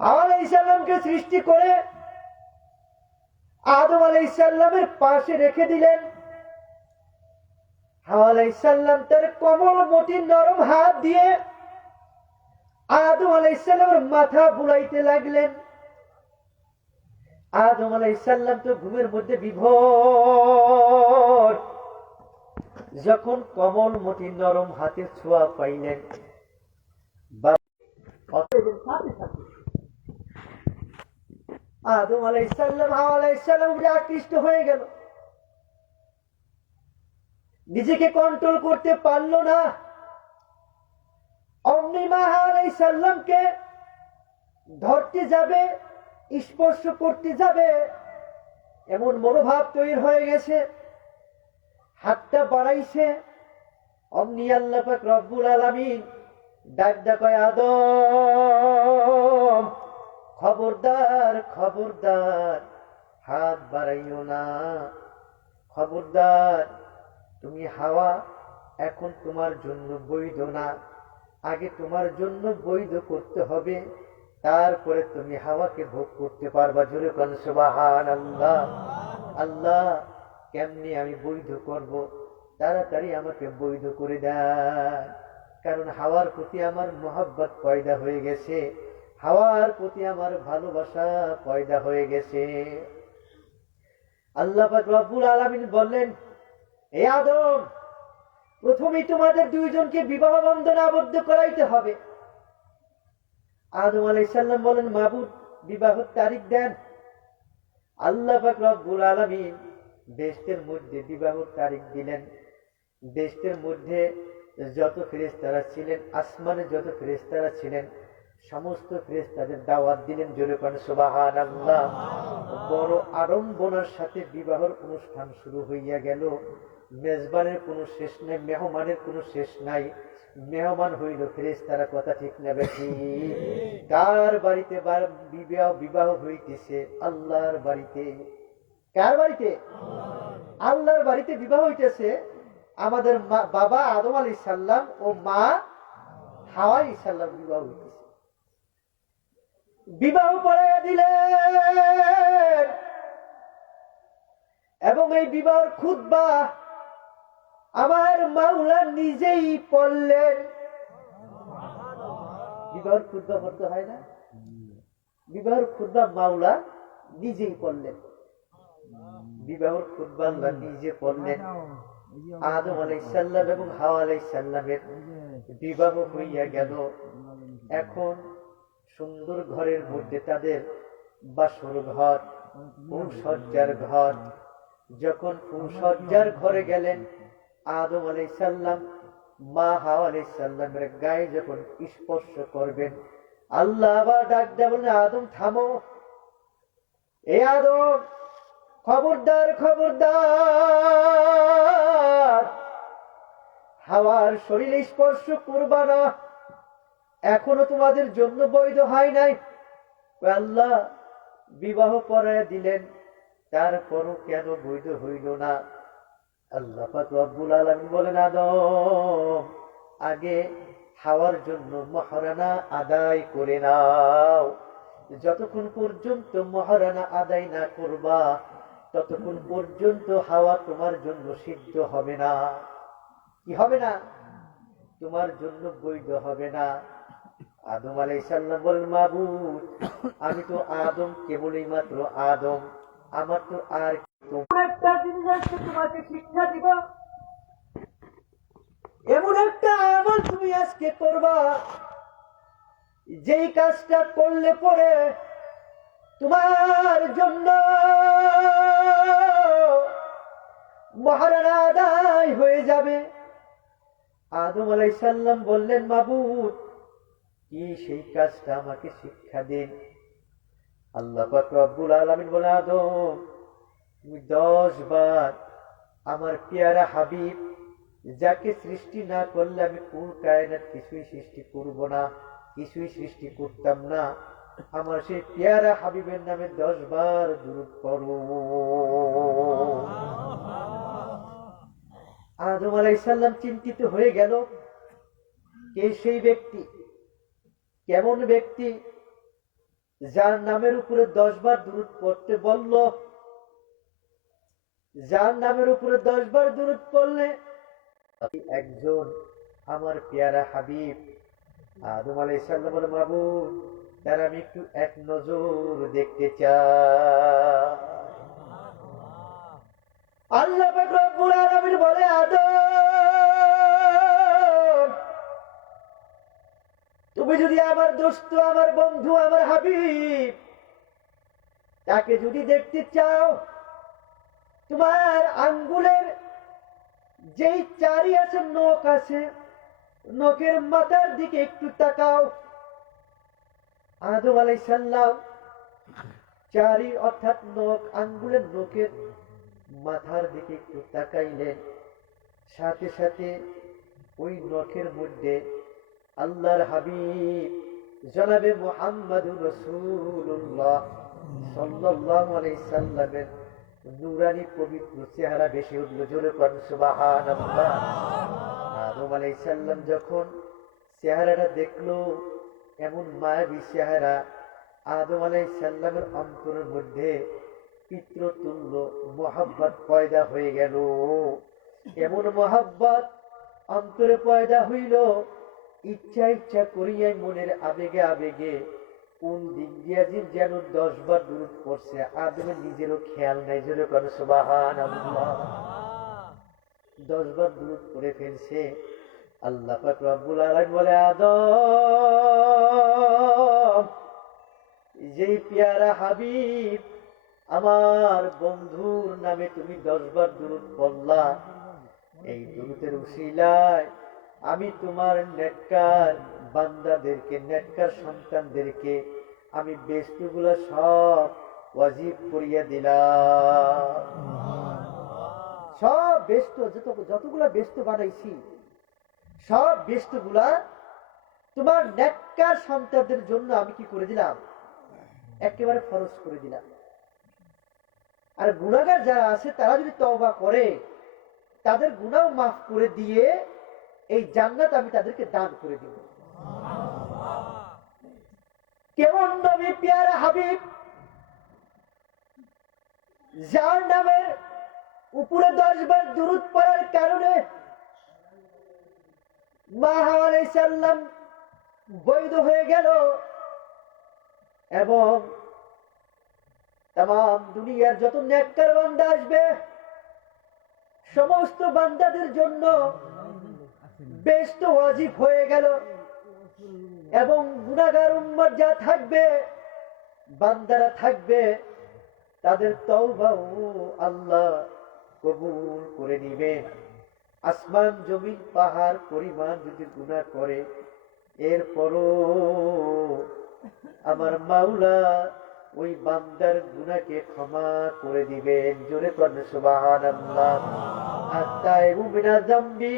আলাইহিস সালামকে সৃষ্টি করে আদম আলাইহিস সালামের পাশে রেখে দিলেন। হাওয়া আলাইহিস সালাম তার কোমল মতি নরম হাত দিয়ে আদম আলাইহিস সালামের মাথা বুলাইতে লাগলেন। আদম আলাইহিস সালাম তো ঘুমের মধ্যে বিভোর। যখন কোমল মতি নরম হাতের ছোঁয়া পাইলেন, আদম আলাইহিস সালাম হাওয়া আলাইহিস সালাম আকৃষ্ট হয়ে গেল, নিজেকে কন্ট্রোল করতে পারল না। অমনি মা হাওয়া আলাইহিস সালামকে ধরতে যাবে, স্পর্শ করতে যাবে, এমন মনোভাব তৈরি হয়ে গেছে। হাতটা বাড়াইছে, অমনি আল্লাহ পাক রব্বুল আলামিন ডাক কয়, আদম খবরদার খবরদার, হাত বাড়াইও না, খবরদার। তুমি হাওয়া এখন তোমার জন্য বৈধ না, আগে তোমার জন্য বৈধ করতে হবে, তারপরে তুমি হাওয়াকে ভোগ করতে পারবা। জোরে কোন সুবহানাল্লাহ। আল্লাহ কেমনি আমি বৈধ করব, তাড়াতাড়ি আমাকে বৈধ করে দেন, কারণ হাওয়ার প্রতি আমার মহব্বত পয়দা হয়ে গেছে, হাওয়ার প্রতি আমার ভালোবাসা পয়দা হয়ে গেছে। আল্লাহ পাক রব্বুল আলামিন বললেন, হে আদম, প্রথমেই তোমাদের দুইজনকে বিবাহ বন্ধনে আবদ্ধ করাইতে হবে। আদম আলাইহিস সালাম বলেন, মাবুদ বিবাহের তারিখ দেন। আল্লাহ পাক রব্বুল আলামিন বেহেশতের মধ্যে বিবাহের তারিখ দিলেন। বেহেশতের মধ্যে যত ফেরেশতারা ছিলেন, আসমানে যত ফেরেশতারা ছিলেন, সমস্ত ফেরেশতাদের দাওয়াত দিলেন। জোরে কোন সুবহানাল্লাহ। বড় আড়ম্বরের সাথে বিবাহের অনুষ্ঠান শুরু হইয়া গেল। মেজবানের কোনো শেষ নাই, মেহমানের কোনো শেষ নাই। মেহমান হইল ফেরেশতারা, কথা ঠিক না বেশি? কার বাড়িতে বিবাহ হইতেছে? আল্লাহর বাড়িতে। কার বাড়িতে? আল্লাহর বাড়িতে বিবাহ হইতেছে। আমাদের বাবা আদম আলাইহিস সালাম ও মা হাওয়া আলাইহিস সালাম বিবাহ হইতেছে। বিবাহ পড়াইয়া দিলেন এবং এই বিবাহের খুতবা আমার মাওলা নিজেই পড়লেন। বিবাহের খুতবা পড়তে হয় না? বিবাহের খুতবা মাওলা নিজেই পড়লেন। বিবাহের খুতবা আল্লাহ নিজে পড়লেন। আদম আলাইহিস সালাম এবং হাওয়া আলাইহিস সালামের বিবাহ হইয়া গেল। এখন সুন্দর ঘরের মধ্যে তাদের বাসর ঘর, ফুলসজ্জার ঘর। যখন ফুলসজ্জার ঘরে গেলেন, আদম আলাইহিস সালাম মা হাওয়া আলাইহিস সালামের গায়ে যখন স্পর্শ করবেন, আল্লাহ আবার ডাক দেয়া বলেন, আদম থামো, এ আদম খবরদার খবরদার, হাওয়ার শরীরে স্পর্শ করবা না, এখনো তোমাদের জন্য বৈধ হয় নাই। আল্লাহ বিবাহ পড়াইয়া দিলেন, তারপরও কেন বৈধ হইল না? আল্লাহ পাক রব্বুল আলামিন বলেন, আদম আগে হাওয়ার জন্য মহারানা আদায় করে নাও। যতক্ষণ পর্যন্ত মহারানা আদায় না করবা, ততক্ষণ পর্যন্ত হাওয়া তোমার জন্য সিদ্ধ হবে না। কি হবে না? তোমার জন্য বৈধ হবে না। আদম আলাইহিস সালাম বলেন, মাবুদ আমি তো আদম, কেবলই মাত্র আদম, আমার তো আর একটা জিনিস আজকে তোমাকে শিক্ষা দিব। এমন একটা আমল তুমি আজকে করবা, যেই কাজটা করলে পরে তোমার জন্য মহারানা আদায় হয়ে যাবে। আদম আলাইহিস সালাম বললেন, মাবুদ কি সেই কাজটা আমাকে শিক্ষা দিন। আল্লাহ পাক রব্বুল আলামিন বলে, আদম তুমি 10 বার আমার পেয়ারা হাবিব, যাকে সৃষ্টি না করলে আমি কুল কায়নাত কিছুই সৃষ্টি করব না, কিছুই সৃষ্টি করতাম না, আমার সেই পেয়ারা হাবিবের নামে 10 বার দুরূদ পড়ো। আদম আলাইহিস সালাম চিন্তিত হয়ে গেল, কে সেই ব্যক্তি, কেমন ব্যক্তি যার নামের উপরে 10 বার দুরূদ পড়তে বলল, যার নামের উপরে 10 বার দুরূদ পড়লে একজন আমার পেয়ারা হাবিব আদম আলাইহিস সালামের মাবুদ, তার আমি একটু এক নজর দেখতে চাই। আল্লাহ পাক রব্বুল আলামিন বলে, আদম, তুমি যদি আমার দোস্ত, আমার বন্ধু, আমার হাবিব তাকে যদি দেখতে চাও, তোমার আঙ্গুলের যেই চারি আছে, নখ আছে, নখের মাথার দিকে একটু তাকাও। আদম আলাইহিস সালাম চারি অর্থাৎ নখ, আঙ্গুলের নখের মাথার দিকে একটু তাকাইলেন। সাথে সাথে ওই নখের মধ্যে আল্লাহর হাবিব জনাবে মুহাম্মাদুর রাসূলুল্লাহ সাল্লাল্লাহু আলাইহি সাল্লামের নূরানি পবিত্র চেহারা ভেসে উঠল। জোরে পড়ুন সুবহানাল্লাহ। আদম আলাইহিস সালাম যখন চেহারাটা দেখলো, এমন মায়াবী চেহারা, আদম আলাইহিস সালামের অন্তরের মধ্যে পিতৃতুল্য মোহাব্বত পয়দা হয়ে গেল। এমন মোহাব্বত অন্তরে পয়দা হইল, ইচ্ছা ইচ্ছা করিয়াই মনের আবেগে আবেগে কোন দিক দিয়া যেন 10 বার দুরূদ পড়ছে, আদমের নিজেরও খেয়াল নাই। জোরে করে সুবহানাল্লাহ। 10 বার দুরূদ পড়ে ফেলছে। আল্লাহ পাক রব্বুল আলামিন বলে, আদম, যেই পেয়ারা হাবিব আমার বন্ধুর নামে তুমি 10 বার দুরূদ পড়লা, এই দুরূদের উসিলায় আমি তোমার নেককার বান্দাদেরকে, নেককার সন্তানদেরকে আমি বেহেশতগুলো সব ওয়াজিব করিয়া দিলাম। সব বেহেশত, যতগুলা বেহেশত বানাইছি, সব বেহেশতগুলা তোমার নেককার সন্তানদের জন্য আমি কি করে দিলাম? একেবারে ফরজ করে দিলাম। আর গুনাহগার যারা আছে তারা যদি তওবা করে, তাদের গুনাহ মাফ করে দিয়ে এই জান্নাত আমি তাদেরকে দান করে দিব। কেমন নবী পেয়ারা হাবিব, যার নামের উপরে 10 বার দুরূদ পড়ার কারণে মা হাওয়া আলাইহিস সালাম বৈধ হয়ে গেল এবং তাম দুনিয়ার যত নেককার বান্দা আসবে, সমস্ত বান্দাদের জন্য বেহেশত ওয়াজিব হয়ে গেল। এবং গুনাহগার উম্মত যা থাকবে, বান্দারা থাকবে, তাদের তওবাও আল্লাহ কবুল করে নিবে। আসমান জমিন পাহাড় পরিমাণ যদি গুনাহ করে, এরপরও আমার মাওলা ওই বান্দার গুনাহকে ক্ষমা করে দিবেন। জোরে পড়ুন সুবহানাল্লাহ। আতাইবু মিনা যামবি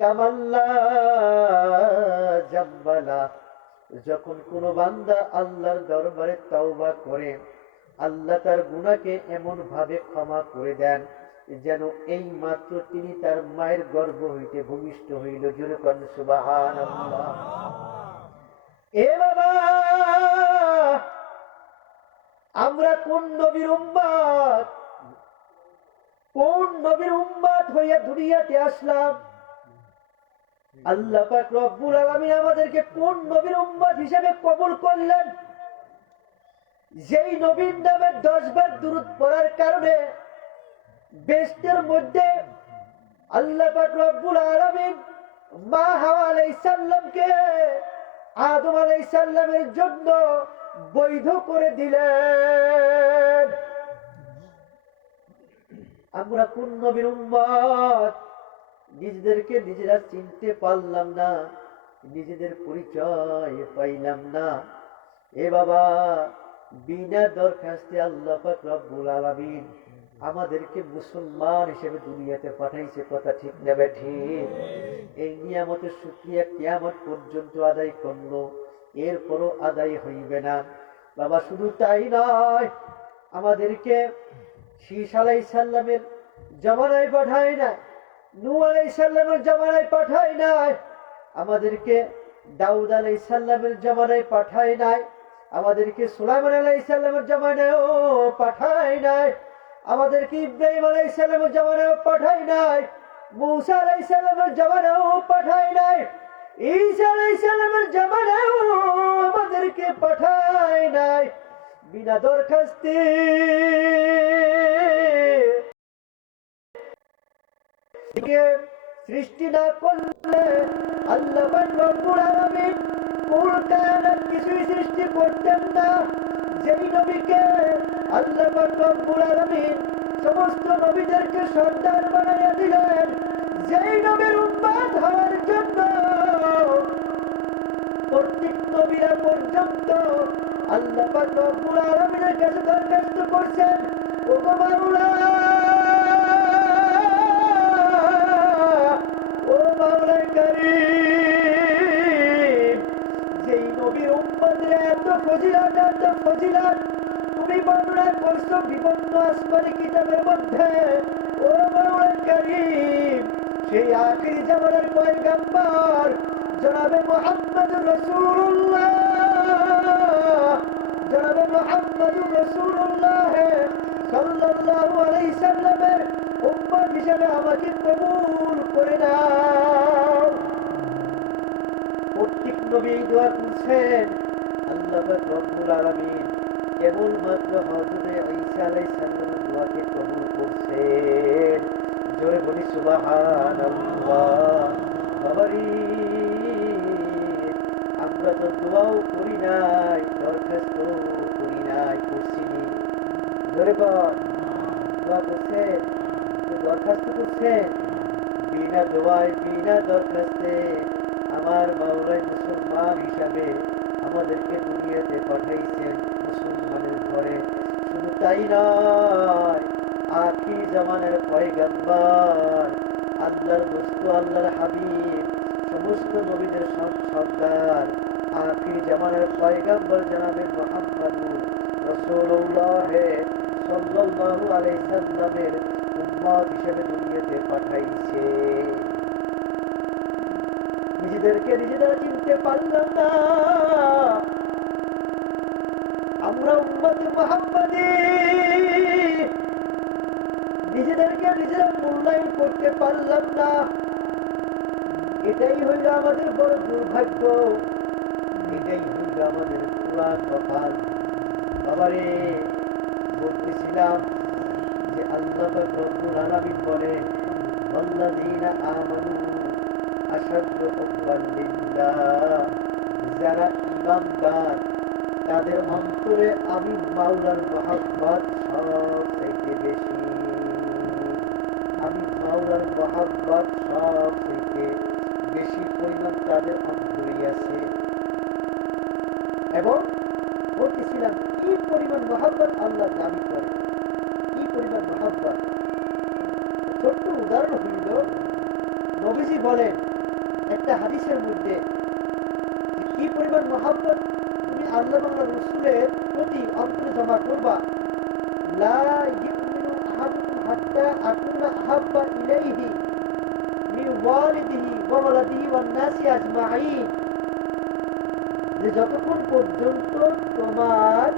কামাল্লা জাম্বালা। যখন কোন বান্দা আল্লাহর দরবারে তওবা করে, আল্লাহ তার গুনাহকে এমন ভাবে ক্ষমা করে দেন যেন এই মাত্র তিনি তার মায়ের গর্ভ হইতে ভূমিষ্ঠ হইল। জোরে পড়ুন সুবহানাল্লাহ। এ বাবা, আমরা কোন নবীর উম্মত, কোন নবীর উম্মত হইয়া দুনিয়াতে আসলাম? আল্লাহ পাক রব্বুল আলামিন আমাদেরকে কোন নবীর উম্মত হিসেবে কবুল করলেন? যেই নবীর নামে 10 বার দুরূদ পড়ার কারণে বেহেশতের মধ্যে আল্লাহ পাক রব্বুল আলামিন মা হাওয়া আলাইহিস সালামকে আদম আলাইহিস সালামের জন্য বৈধ করে দিলেন। আমরা কোন নবীর উম্মত নিজেদেরকে নিজেরা চিনতে পারলাম না, নিজেদের পরিচয় পাইলাম না। এ বাবা, বিনা দরখাস্তে আল্লাহ পাক রব্বুল আলামিন আমাদেরকে মুসলমান হিসেবে দুনিয়াতে পাঠাইছে। কথা ঠিক না ঠিক? এই নিয়ামতের শুকরিয়া কিয়ামত পর্যন্ত আদায় করলো, এরপরও আদায় হইবে না। বাবা, শুধু তাই নয়, আমাদেরকে শীষ আলাইহিস সালামের জামানায় পাঠায় না, নূহ আলাইহিস সালামের জামানায় পাঠায় নাই, আমাদেরকে দাউদ আলাইহিস সালামের জামানায় পাঠায় নাই, আমাদেরকে সুলাইমান আলাইহিস সালামের জামানায়ও পাঠায় নাই, আমাদেরকে ইব্রাহিম আলাইহিস সালামের জামানায়ও পাঠায় নাই, মূসা আলাইহিস সালামের জামানায়ও পাঠায় নাই, ঈসা আলাইহিস সালামের জামানায়ও আমাদেরকে পাঠায় নাই। বিনা দরখাস্তে সৃষ্টি না করলে আল্লাহ রব্বুল আলামিন কুল কায়নাত কিছুই সৃষ্টি করতেন না। যেই নবীকে আল্লাহ রব্বুল আলামিন সমস্ত নবীদেরকে সর্দার বানাইয়া দিলেন, যেই নবীর উম্মত হওয়ার জন্য প্রত্যেক নবীরা পর্যন্ত আল্লাহ রব্বুল আলামিনের কাছে দরখাস্ত করছেন, ও মাওলা, ও মাওলা কারীম, যেই নবীর উম্মতরা এত ফজিলত তুমি বর্ণনা করছো বিভিন্ন আসমানি কিতাবের মধ্যে, ও মাওলা কারীম, সেই আখিরি জামানার পয়গম্বর জনাবে মুহাম্মদুর রাসূলুল্লাহ, জনাবে মুহাম্মদুর রাসূলুল্লাহ সাল্লাল্লাহু আলাইহি সাল্লামের উম্মত হিসেবে আমাকে কবুল করে নাও। প্রত্যেক নবী দোয়া করছেন, আল্লাহ রব্বুল আলামিন কেবলমাত্র হযরত ঈসা আলাইহিস সালামের দোয়াকে কবুল করছেন। জোরে বলি সুবহানাল্লাহ। বাবারি, আমরা তো দোয়াও করি নাই, দরখাস্ত করি নাই, করছিনি। জোরে বল, দোয়া করছেন, দরখাস্ত করছেন? বিনা দোয়ায় বিনা দরখাস্তে আমার মাওলাই মুসলমান হিসাবে আমাদেরকে দুনিয়াতে পাঠাইছেন মুসলমানের ঘরে। শুধু তাই নয়, আখির জামানের পয়গম্বর, আল্লাহর দোস্ত, আল্লাহর হাবিব, সমস্ত নবীদের সর্দার, আখির জামানের পয়গম্বর জনাবে মুহাম্মদুর রাসূলুল্লাহ সাল্লাল্লাহু আলাইহি সাল্লামের উম্মত হিসেবে দুনিয়াতে পাঠাইছে। নিজেদেরকে নিজেরা চিনতে পারলাম না, আমরা উম্মতে মুহাম্মাদি, নিজেদেরকে নিজেরা মূল্যায়ন করতে পারলাম না। এটাই হইল আমাদের বড় দুর্ভাগ্য, এটাই হইল আমাদের পুরা কপাল। বাবারে, বলতেছিলাম যে আল্লাহ রব্বুল আলামিন বলে, ওয়াল্লাযীনা আমানু আশাদ্দু হুব্বান লিল্লাহ, যারা ঈমানদার তাদের অন্তরে আমি মাওলার মহব্বত সবচেয়ে বেশি, আমি মাওলার মহব্বত সবচেয়ে বেশি পরিমাণ তাদের অন্তরে আছে। এবং বলতেছিলাম কি পরিমাণ মহব্বত আল্লাহ দাবি করে, কি পরিমাণ মহব্বত। ছোট্ট উদাহরণ হইল, নবীজি বলেন একটা হাদিসের মধ্যে কি পরিমাণ মহব্বত তুমি আল্লাহ বাংলা রসুলের প্রতি অন্তরে জমা করবা। লা ইউমিনু আহাদুকুম হাত্তা আকুনা আহাব্বা ইলাইহি মিন ওয়ালিদিহি ওয়া ওয়ালাদিহি ওয়ান নাসি আজমাইন, যে যতক্ষণ পর্যন্ত তোমার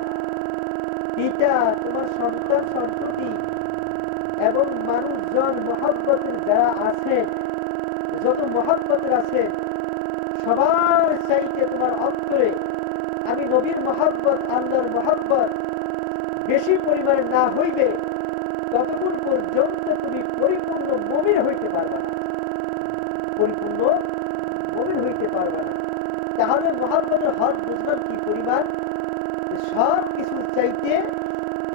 পিতা, তোমার সন্তান সন্ততি এবং মানুষজন মহব্বতের যারা আছেন, যত মহব্বতের আছে সবার চাইতে তোমার অন্তরে আমি নবীর মহব্বত, আল্লাহর মহব্বত বেশি পরিমাণে না হইবে, ততক্ষণ পর্যন্ত তুমি পরিপূর্ণ মুমিন হইতে পারবে না, পরিপূর্ণ মুমিন হইতে পারবে না। তাহলে মহব্বতের হদ বুঝলাম কি পরিমাণ। সব কিছু চাইতে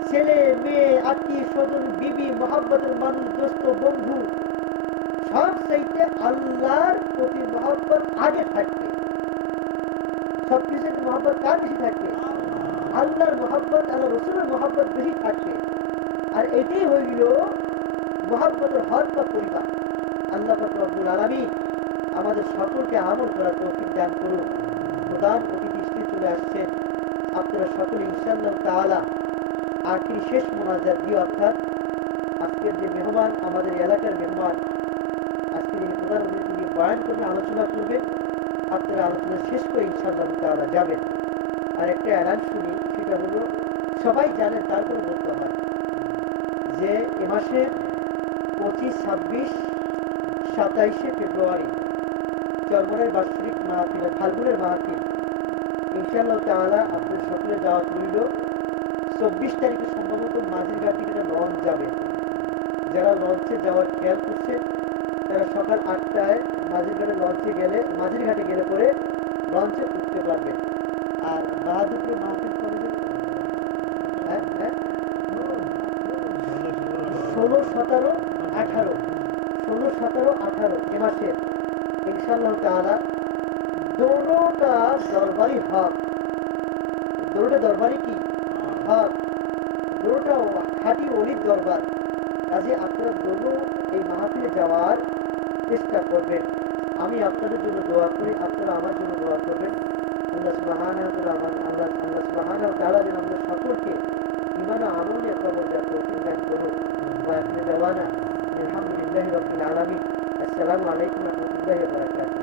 ছেলে মেয়ে, আত্মীয় স্বজন, বিবি, মহব্বতের মানুষ, দোস্ত, বন্ধু, সব চাইতে আল্লাহর প্রতি মহব্বত আগে থাকবে। সবকিছুর মহব্বত কার বেশি থাকবে? আল্লাহর মহব্বত, আল্লাহ রসুলের মহব্বত বেশি থাকবে। আর এটাই হইল মহব্বতের হদ বা পরিমাণ। আল্লাহ রব্বুল আলামিন আমাদের সকলকে আমল করার তৌফিক দান করুন। প্রধান অতিথি স্ত্রী চলে আসছেন, আপনারা সকলে ইনশাআল্লাহ তাআলা আখিরি শেষ মোনাজাত দিয়ে, অর্থাৎ আজকের যে মেহমান, আমাদের এলাকার মেহমান, আজকের এই প্রধান অতিথি বয়ান করবে, আলোচনা করবেন, আপনারা আলোচনা শেষ করে ইনশাআল্লাহ তাআলা যাবেন। আর একটা এলান শুনি, সেটা হলো সবাই জানেন, তারপরে বলতে হয় যে এ মাসের 25, 26, 27শে ফেব্রুয়ারি চরমনের বার্ষিক মাহফিল, ফাল্গুনের মাহফিল, ইনশাআল্লাহ তাআলা আপনাদের সকলে দাওয়াত রইল। 24 তারিখে সম্ভবত মাঝিরঘাট থেকে একটা লঞ্চ যাবে। যারা লঞ্চে যাওয়ার খেয়াল করছে তারা সকাল 8টায় মাঝিরঘাটে গেলে পরে লঞ্চে উঠতে পারবে। আর বাহাদুরপুর মাহফিল কলেজে 16, 17, 18, 16, 17, 18 এ মাসের ইনশাআল্লাহ তাআলা দোনোটা দরবারি হক, দোনোটা দরবারি কি হক, দোনোটা খাঁটি অলির দরবার। কাজে আপনারা দোনো এই মাহফিলে যাওয়ার চেষ্টা করবেন। আমি আপনাদের জন্য দোয়া করি, আপনারা আমার জন্য দোয়া করবেন। আল্লাহ সুবহানাহু ওয়া তাআলা যেন আমাদের সকলকে ঈমান ও আমল নিয়ে কবর দেওয়ার তৌফিক দান করুন। ওয়া আখিরু দাওয়ানা আলহামদুলিল্লাহি রাব্বিল আলামিন। আসসালামু আলাইকুম ওয়া রাহমাতুল্লাহি ওয়া বারাকাতুহু।